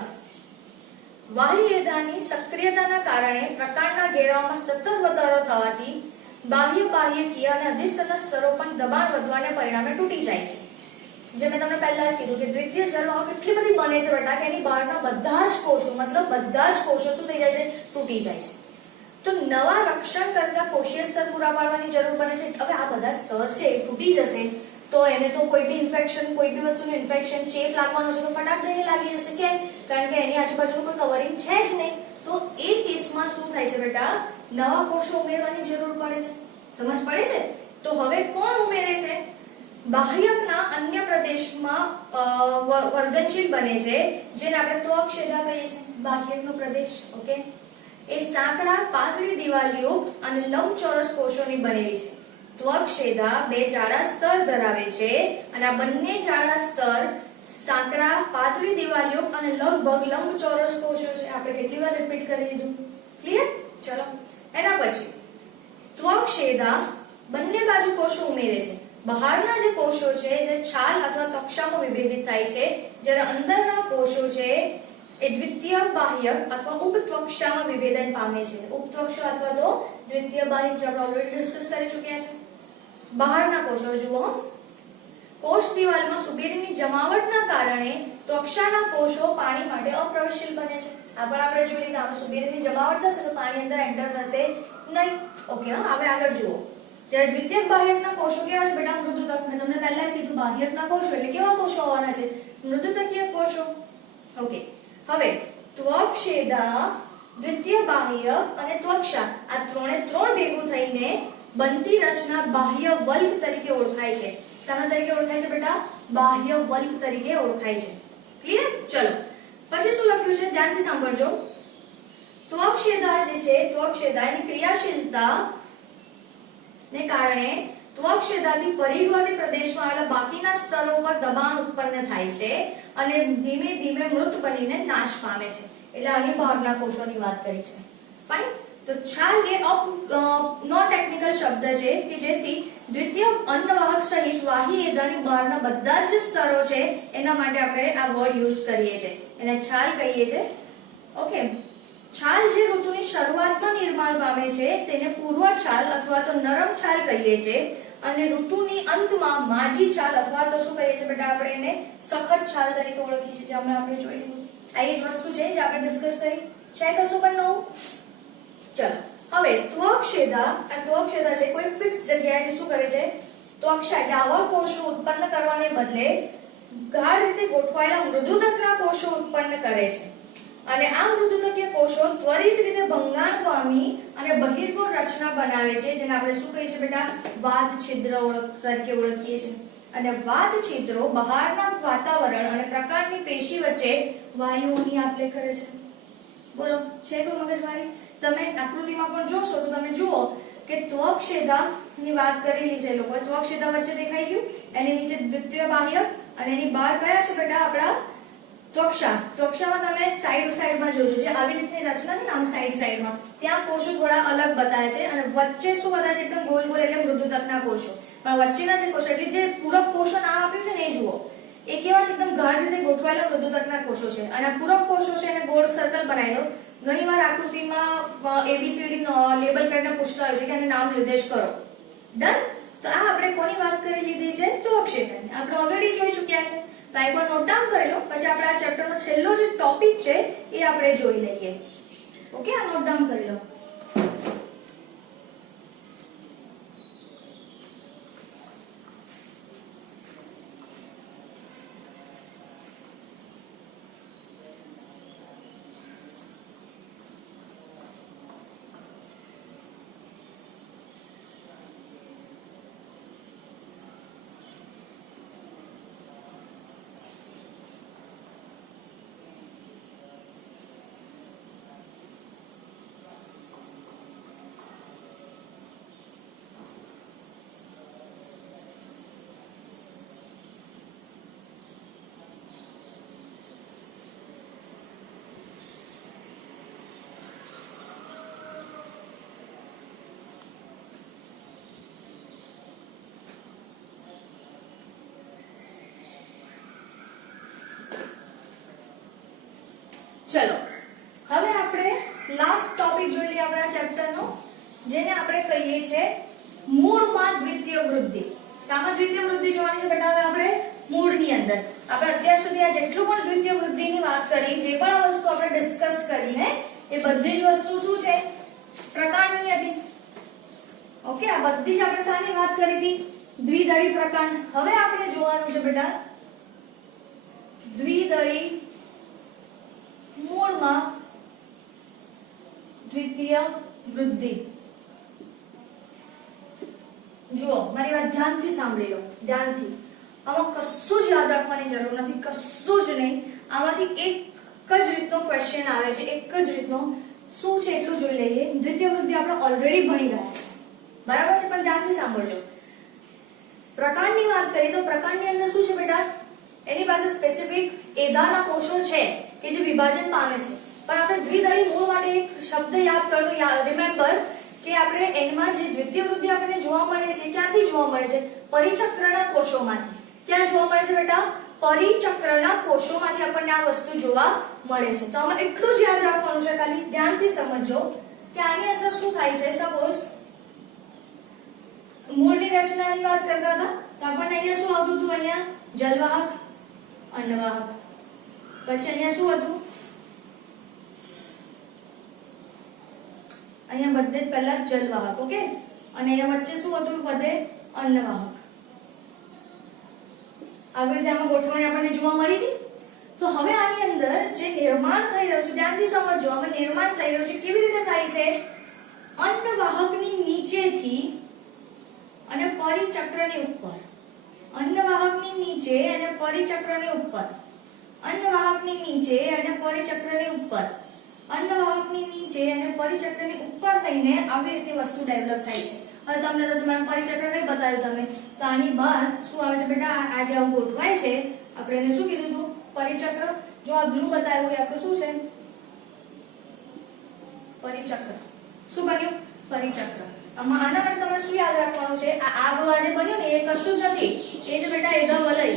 બાહ્યદાની સક્રિયતાના કારણે પ્રકાંડના ઘેરાવામાં સતત વધારો થવાથી બાહ્યકીય અને અધિસ્તરના સ્તરો પણ દબાણ વધવાને પરિણામે તૂટી જાય છે. જે મેં તમને પહેલા જ કીધું કે દ્વિતીય જળવાહો કેટલી બધી બને છે બેટા કે એની બહારના બધા જ કોષો મતલબ બધા જ કોષો શું થઈ જાય છે? તૂટી જાય છે. તો નવા રક્ષણ કરતા કોષીય સ્તર પૂરા પાડવાની જરૂર બને છે. હવે આ બધા સ્તર છે એ તૂટી જશે તો એને તો કોઈ બી ઇન્ફેક્શન, કોઈ બી વસ્તુનું ઇન્ફેક્શન, ચેપ લાગવાનો છે તો ફટાક દઈને લાગી જશે. કેમ? કારણ કે એની આજુબાજુનું કોઈ કવરિંગ છે જ નહીં. તો એ કેસમાં શું થાય છે બેટા? નવા કોષો ઉમેરવાની જરૂર પડે છે. સમજ પડે છે? તો હવે કોણ ઉમેરે છે? બાહ્યકના અન્ય પ્રદેશમાં વર્ધનશીલ બને છે, જેને આપણે ત્વક્ષેદા કહીએ છીએ. બાહ્યકનો પ્રદેશ ઓકે એ સાંકડા પાતળી દિવાલયુક્ત અને લંબચોરસ કોષોની બનેલી છે. ત્વક્ષેદા બે જાડા સ્તર ધરાવે છે અને આ બંને જાડા સ્તર સાંકડા પાતળી દિવાલયુક્ત અને લગભગ લંબચોરસ કોષો છે. આપણે કેટલી વાર રિપીટ કરી દીધું? ક્લિયર? ચલો એના પછી ત્વક્ષેદા બંને બાજુ કોષો ઉમેરે છે. બહારના જે કોષો છે જે છાલ અથવા તક્ષામાં વિભેદિત થાય છે, જ્યારે અંદરના કોષો છે એ દ્વિતીય બાહ્યક અથવા ઉપત્વક્ષામાં વિભેદન પામે છે. ઉપત્વક્ષ અથવા તો દ્વિતીય બાહ્યક જે આપણે ઓલરેડી ડિસ્કસ કરી ચૂક્યા છે. બહારના કોષો જુઓ, કોષ દિવાલમાં સુબેરીની જમાવટના કારણે ત્વક્ષાના કોષો પાણી માટે અપ્રવેશશીલ બને છે. આ પણ આપણે જોઈ લીધા. આમાં સુબેરીની જમાવટ થશે તો પાણી અંદર એન્ટર થશે નહીં. ઓકે. હવે આગળ જુઓ, જ્યારે દ્વિતીયક બાહ્યકના કોષો કેવા છે બેટા? મૃદુતક. મેં તમને પહેલા જ કીધું બાહ્યકના કોષો એટલે કેવા કોષો હોવાના છે? મૃદુતકીય કોષો. ઓકે. હવે ત્વક્ષેદા, દ્વિતીય બાહ્યક અને ત્વક્ષા આ ત્રણે ત્રણ ભેગું થઈને બનતી રચના બાહ્ય વલ્ક તરીકે ઓળખાય છે. શાના તરીકે ઓળખાય છે બેટા? બાહ્ય વલ્ક તરીકે ઓળખાય છે. ક્લિયર? ચલો પછી શું લખ્યું છે ધ્યાનથી સાંભળજો. ત્વક્ષેદા જે છે, ત્વક્ષેદા એની ક્રિયાશીલતા ને કારણે ત્વક્ષેદાથી પરિઘોની પ્રદેશમાં આવેલા બાકીના સ્તરો પર દબાણ ઉત્પન્ન થાય છે અને ધીમે ધીમે મૃત બનીને નાશ પામે છે. એટલે આની બહારના કોષોની વાત કરી છે. ફાઇન. તો છાલ એ નો ટેકનિકલ શબ્દ છે કે જેથી દ્વિતીય અન્નવાહક સહિત બાહ્યદાની બહારના બધા જ સ્તરો છે એના માટે આપણે આ વર્ડ યુઝ કરીએ છીએ. એને છાલ કહીએ છીએ. ઓકે. છાલ જે ઋતુની શરૂઆતમાં નિર્માણ પામે છે તેને પૂર્વ છાલ અથવા તો નરમ છાલ કહીએ છીએ અને ઋતુની અંતમાં માજી છાલ અથવા તો શું કહીએ છીએ બેટા? આપણે એને સખત છાલ તરીકે ઓળખીએ છીએ, જે હમણાં આપણે જોઈ લીધું. આ એ જ વસ્તુ છે જે આપણે ડિસ્કસ કરી છે. કશું પણ નવું? ચલો હવે ત્વક્ષેદા, આ ત્વક્ષેદા છે કોઈ ફિક્સ જગ્યાએ શું કરે છે? ત્વક્ષા કે આવા કોષો ઉત્પન્ન કરવાને બદલે ગાઢ રીતે ગોઠવાયેલા મૃદુતકના કોષો ઉત્પન્ન કરે છે અને આ મૃદુતકીય કોષો ત્વરિત રીતે ભંગાણ પામી અને બહિર્ગોળ રચના બનાવે છે, જેને આપણે શું કહીએ છીએ બેટા? વાદ છિદ્ર તરીકે ઓળખીએ છીએ. અને વાદ છિદ્રો બહારના વાતાવરણ અને પ્રકાંડની પેશી વચ્ચે વાયુઓની આપ-લે કરે છે. બોલો છે કોઈ મગજમારી? તમે આકૃતિમાં પણ જોશો તો તમે જુઓ કે ત્વક્ષેદાની વાત કરેલી છે લોકોએ. ત્વક્ષેદા વચ્ચે દેખાઈ ગયું, એની નીચે દ્વિતીય બાહ્ય અને એની બહાર કયા છે બેટા આપણા ત્વક્ષા. ત્વક્ષામાં તમે સાઈડમાં જોજો, જે આવી રીતની રચના છે ને આમ સાઈડમાં, ત્યાં કોષો થોડા અલગ બતાવે છે અને વચ્ચે શું બતાવે છે એકદમ ગોલ ગોલ, એટલે મૃદુતકના કોષો. પણ વચ્ચેના જે કોષો એટલે જે પૂરક કોષો નામ આપ્યું છે ને એ જુઓ, એ કેવા છે એકદમ ગાઢ રીતે ગોઠવાયેલા મૃદુતકના કોષો છે. અને પૂરક કોષો છે એને ગોળ સર્કલ બનાવી દો. ઘણીવાર આકૃતિમાં ABCD લેબલ કરીને પૂછતા હોય છે કે આને નામ નિર્દેશ કરો. ડન. તો આ આપણે કોની વાત કરી લીધી છે? ત્વક્ષેદાની. આપણે ઓલરેડી જોઈ ચૂક્યા છે. તો એકવાર નોટ ડાઉન કરી લો, પછી આપણે આ ચેપ્ટરનો છેલ્લો જે ટોપિક છે એ આપણે જોઈ લઈએ. ઓકે, આ નોટ ડાઉન કરી લો. ચલો, હવે આપણે લાસ્ટ ટોપિક જોઈ લઈએ આપણા ચેપ્ટરનો, જેને આપણે કહીએ છીએ મૂળમાં દ્વિતીય વૃદ્ધિ. સામા દ્વિતીય વૃદ્ધિ જોવાની છે બેટા હવે આપણે મૂળની અંદર. આપણે અત્યાર સુધી આ જેટલું પણ દ્વિતીય વૃદ્ધિની વાત કરી, જે પણ વસ્તુ આપણે ડિસ્કસ કરીને, એ બધી જ વસ્તુ શું છે? પ્રકાંડની હતી. ઓકે, આ બધી જ આપણે શાની વાત કરી હતી? દ્વિદળી પ્રકાંડ. હવે આપણે જોવાનું છે બેટા દ્વિદળી મૂળમાં દ્વિતીય વૃદ્ધિ. જુઓ, મારી વાત ધ્યાનથી સાંભળી લો, ધ્યાનથી. આમાં કશું જ યાદ રાખવાની જરૂર નથી, કશું જ નહીં. આમાંથી એક જ રીતનો ક્વેશ્ચન આવે છે, એક જ રીતનો. શું છે એટલું જોઈ લઈએ. દ્વિતીય વૃદ્ધિ આપણે ઓલરેડી ભણી ગયા છે, બરાબર છે? પણ ધ્યાનથી સાંભળજો. પ્રકાંડની વાત કરીએ તો પ્રકાંડની અંદર શું છે બેટા? એની પાસે સ્પેસિફિક એદાના કોષો છે કે જે વિભાજન પામે છે. પણ આપણે દ્વિદળી મૂળ માટે એક શબ્દ યાદ કરો, રિમેમ્બર કે આપણે એમાં જે દ્વિતીય વૃદ્ધિ આપણને જોવા મળે છે, ક્યાંથી જોવા મળે છે? પરિચક્રના કોષોમાંથી. ક્યાં જોવા મળે છે બેટા? પરિચક્રના કોષોમાંથી આપણને આ વસ્તુ જોવા મળે છે. તો આમાં એટલું જ યાદ રાખવાનું છે, ખાલી ધ્યાનથી સમજો કે આની અંદર શું થાય છે. સપોઝ મૂળની રચનાની વાત કરતા હતા તો આપણને અહીંયા શું આવતું હતું? અહીંયા જલવાહક, અંડવાહક. પછી અહીંયા શું હતું? અહીંયા બધે જ પહેલા જલવાહક. ઓકે, અને અહીંયા વચ્ચે શું હતું? બધે અન્નવાહક. આવી રીતે આમાં ગોઠવણી આપણને જોવા મળી હતી. તો હવે આની અંદર જે નિર્માણ થઈ રહ્યું છે, ધ્યાનથી સમજો. હવે નિર્માણ થઈ રહ્યું છે, કેવી રીતે થાય છે? અન્નવાહકની નીચેથી અને પરિચક્રની ઉપર. અન્નવાહકની નીચે અને પરિચક્રની ઉપર. અન્નવાહકની નીચે અને પરિચક્રની ઉપર. અન્નવાહકની નીચે અને પરિચક્રની ઉપર થઈને આવી રીતે વસ્તુ ડેવલપ થાય છે. હવે તમને દસમાનું પરિચક્ર નહીં બતાવ્યું તમે, તો આની બહાર શું આવે છે બેટા? આ જે આવું ગોઠવાય છે, આપણે એને શું કીધું હતું? પરિચક્ર. જો આ બ્લુ બતાવ્યું એ આપણું શું છે? પરિચક્ર. શું બન્યું? પરિચક્ર. આના માટે તમારે શું યાદ રાખવાનું છે? આ આપણું આ જે બન્યું ને એ કશું જ નથી, એ જ બેટા એધા વલય.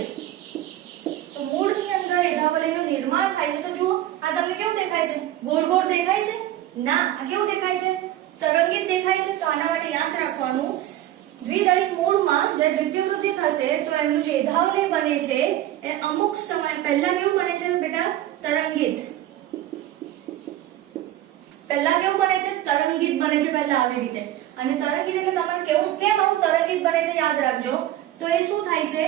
તો મૂળની અંદર એધા વલયનું નિર્માણ થાય છે. તો જુઓ, આ તમને કેવું દેખાય છે? ગોળ ગોળ દેખાય છે? ના, આ કેવું દેખાય છે? તરંગિત દેખાય છે. તો આના માટે યાદ રાખવાનું, દ્વિદળી મૂળમાં જે દ્વિતીય વૃદ્ધિ થશે તો એનું જે એધા વલય બને છે એ અમુક સમય પહેલા કેવું બને છે બેટા? તરંગિત. પહેલા કેવું બને છે? તરંગિત બને છે પહેલા આવી રીતે. અને તરંગિત એટલે તમારે કેવું, કેમ આવું તરંગિત બને છે યાદ રાખજો. તો એ શું થાય છે?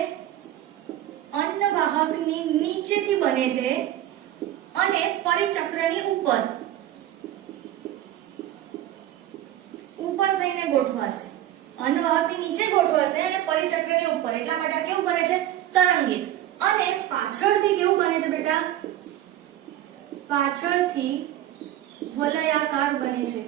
અન્નવાહકની નીચેથી બને છે અને પરિચક્રની ઉપર. ઉપર થઈને ગોઠવાશે. અન્નવાહકની નીચે ગોઠવાશે અને પરિચક્રની ઉપર. એટલા માટે આ કેવું બને છે? તરંગિત. અને પાછળથી કેવું બને છે બેટા? પાછળથી વલયાકાર બને છે.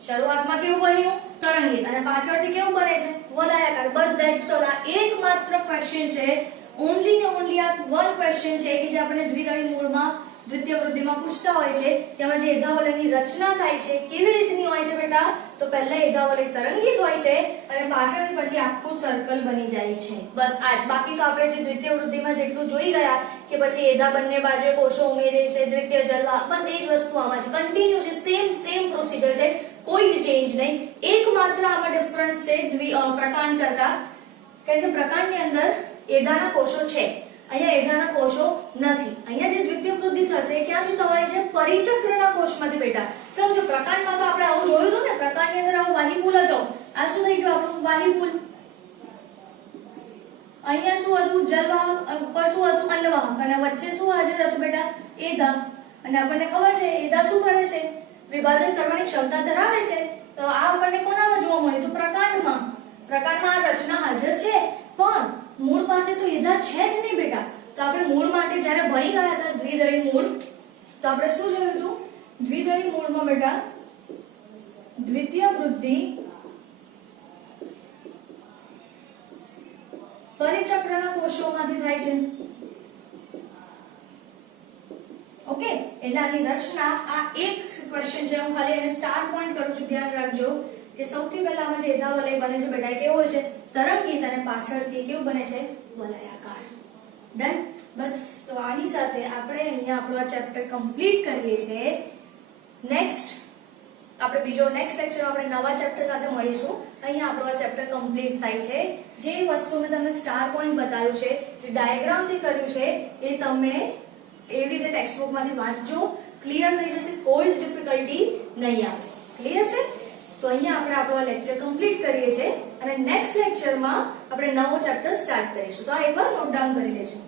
શરૂઆતમાં કેવું બન્યું? તરંગીત. અને પાછળથી કેવું બને છે? વલયાકાર. બસ ધેટ્સ ઓલ. આ એકમાત્ર ક્વેશ્ચન છે, ઓન્લી ને ઓન્લી આ વન ક્વેશ્ચન છે કે જે આપણને દ્વિદળી મૂળમાં દ્વિતીય વૃદ્ધિમાં પૂછતા હોય છે કે આમાં જે એધાવલયની રચના થાય છે કેવી રીતની હોય છે બેટા? તો પહેલા એધાવલય તરંગીત હોય છે અને પાછળથી પછી આખું સર્કલ બની જાય છે. બસ આ જ. બાકી તો આપણે જે દ્વિતીય વૃદ્ધિમાં જેટલું જોઈ ગયા કે પછી એધા બંને બાજુએ કોષો ઉમેરે છે, દ્વિતીય જલવા, બસ એ જ વસ્તુ આમાં છે. કન્ટિન્યુ છે, સેમ પ્રોસિજર છે, કોઈ જ ચેન્જ નહીં. એકમાત્ર આમાં ડિફરન્સ છે પ્રકાંડ કરતા, કારણ કે પ્રકાંડની અંદર એધાના કોષો છે, અહીંયા એધાના કોષો નથી. અહીંયા જે દ્વિતીય વૃદ્ધિ થશે ક્યાંથી થવાની છે? પરિચક્રના કોષમાંથી બેટા. સમજો પ્રકાંડમાં તો આપણે આવું જોયું હતું ને, પ્રકાંડની અંદર આવો વાહીપૂલ હતો. આ શું થઈ ગયું આપણું? વાહીપૂલ. અહીંયા શું હતું? જલવાહક. ઉપર શું હતું? અન્નવાહક. અને વચ્ચે શું હાજર હતું બેટા? એધા. અને આપણને ખબર છે એધા શું કરે છે? વિભાજન કરવાની ક્ષમતા ધરાવે છે. તો આ આપણને કોનામાં જોવા મળ્યું? તો પ્રકાંડમાં. પ્રકાંડમાં આ રચના હાજર છે, પણ મૂળ પાસે તો એધા છે જ નહીં બેટા. તો આપણે મૂળ માટે જ્યારે ભણી ગયા હતા દ્વિદળી મૂળ, તો આપણે શું જોયું હતું? દ્વિદળી મૂળમાં બેટા દ્વિતીય વૃદ્ધિ પરિચક્રના કોષોમાંથી થાય છે. ઓકે, એટલે આની રચના આ એક ક્વેશ્ચન છે. હું ખાલી એને સ્ટાર પોઈન્ટ કરું છું, ધ્યાન રાખજો કે સૌથી પહેલા આમાં જે એધાવલય બને છે બેટા એ કેવો હોય છે? તરંગીત. અને પાછળથી કેવું બને છે? વલયાકાર. ડન. બસ. તો આની સાથે આપણે અહીંયા આપણો આ ચેપ્ટર કમ્પ્લીટ કરીએ છીએ. નેક્સ્ટ લેક્ચરમાં આપણે નવા ચેપ્ટર સાથે મળીશું. અહીંયા આપણો આ ચેપ્ટર કમ્પ્લીટ થાય છે. જે વસ્તુ મેં તમને સ્ટાર પોઈન્ટ બતાવ્યું છે, જે ડાયાગ્રામથી કર્યું છે, એ તમે એવી રીતે ટેક્સ્ટ બુકમાંથી વાંચજો. ક્લિયર થઈ જશે, કોઈ જ ડિફિકલ્ટી નહીં આવે. ક્લિયર છે? તો અહીંયા આપણે આપણો લેક્ચર કમ્પ્લીટ કરીએ છીએ અને નેક્સ્ટ લેક્ચરમાં આપણે નવો ચેપ્ટર સ્ટાર્ટ કરીશું. તો આ એકવાર નોટ ડાઉન કરી લેજો.